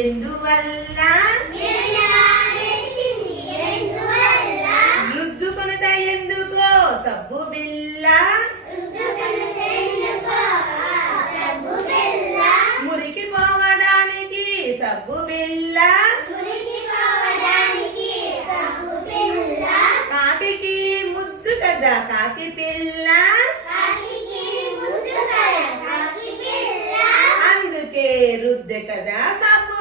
ఎందువల్ల? రుద్దుకొనట ఎందుకో? సబ్బు బిల్ల. మురికి పోవడానికి సబ్బు బిల్ల. కాకి ముద్దు కదా కాకి పిల్ల. అందుకే రుద్దు కదా సబ్బు.